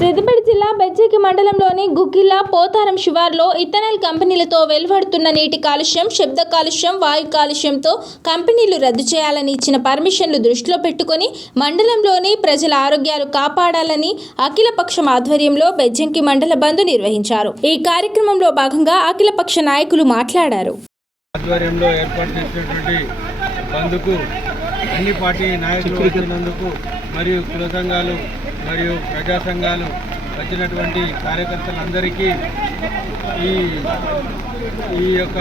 సిద్దిపేట జిల్లా బెజ్జకి మండలంలోని గుగ్గిళ్ళ పోతారం శివార్లో ఇథనాల్ కంపెనీలతో వెలువడుతున్న నీటి కాలుష్యం, శబ్ద కాలుష్యం, వాయు కాలుష్యంతో కంపెనీలు రద్దు చేయాలని ఇచ్చిన పర్మిషన్లు దృష్టిలో పెట్టుకుని మండలంలోని ప్రజల ఆరోగ్యాలు కాపాడాలని అఖిలపక్షం ఆధ్వర్యంలో బెజ్జంకి మండల బంద్ నిర్వహించారు. ఈ కార్యక్రమంలో భాగంగా అఖిలపక్ష నాయకులు మాట్లాడారు. ఆధ్వర్యంలో ఏర్పాటు చేసినటువంటి బంద్కు అన్ని పార్టీ నాయకులు వచ్చినందుకు మరియు కుల సంఘాలు మరియు ప్రజా సంఘాలు వచ్చినటువంటి కార్యకర్తలందరికీ ఈ యొక్క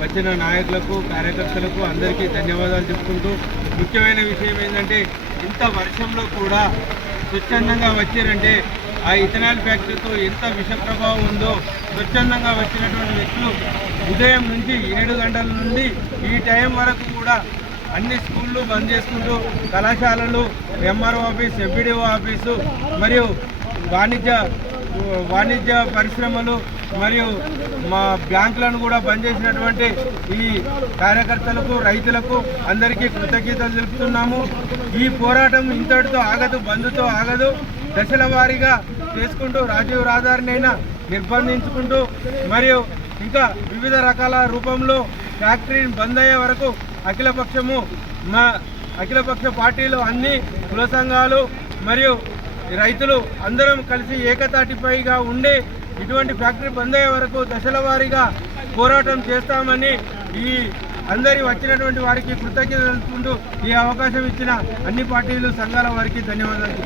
వచ్చిన నాయకులకు కార్యకర్తలకు అందరికీ ధన్యవాదాలు చెప్పుకుంటూ, ముఖ్యమైన విషయం ఏంటంటే ఇంత వర్షంలో కూడా స్వచ్ఛందంగా వచ్చారంటే ఆ ఇథనాల్ ఫ్యాక్టరీతో ఎంత విష ప్రభావం ఉందో స్వచ్ఛందంగా వచ్చినటువంటి వ్యక్తులు ఉదయం నుంచి 7 గంటల నుండి ఈ టైం వరకు కూడా అన్ని స్కూళ్ళు బంద్ చేసుకుంటూ కళాశాలలు, ఎంఆర్ఓ ఆఫీస్, ఎంపీడీఓ ఆఫీసు మరియు వాణిజ్య పరిశ్రమలు మరియు మా బ్యాంకులను కూడా బంద్ చేసినటువంటి ఈ కార్యకర్తలకు, రైతులకు అందరికీ కృతజ్ఞతలు తెలుపుతున్నాము. ఈ పోరాటం ఇంతటితో ఆగదు, బంద్తో ఆగదు. దశల వారీగా చేసుకుంటూ రాజీవ్ రహదారినైనా నిర్బంధించుకుంటూ మరియు ఇంకా వివిధ రకాల రూపంలో ఫ్యాక్టరీని బంద్ అయ్యే వరకు అఖిలపక్ష పార్టీలు, అన్ని కుల సంఘాలు మరియు రైతులు అందరం కలిసి ఏకతాటిపైగా ఉండి ఇటువంటి ఫ్యాక్టరీ బంద్ అయ్యే వరకు దశల వారీగా పోరాటం చేస్తామని ఈ అందరి వచ్చినటువంటి వారికి కృతజ్ఞతలు తెలుపుకుంటూ ఈ అవకాశం ఇచ్చిన అన్ని పార్టీలు, సంఘాల వారికి ధన్యవాదాలు.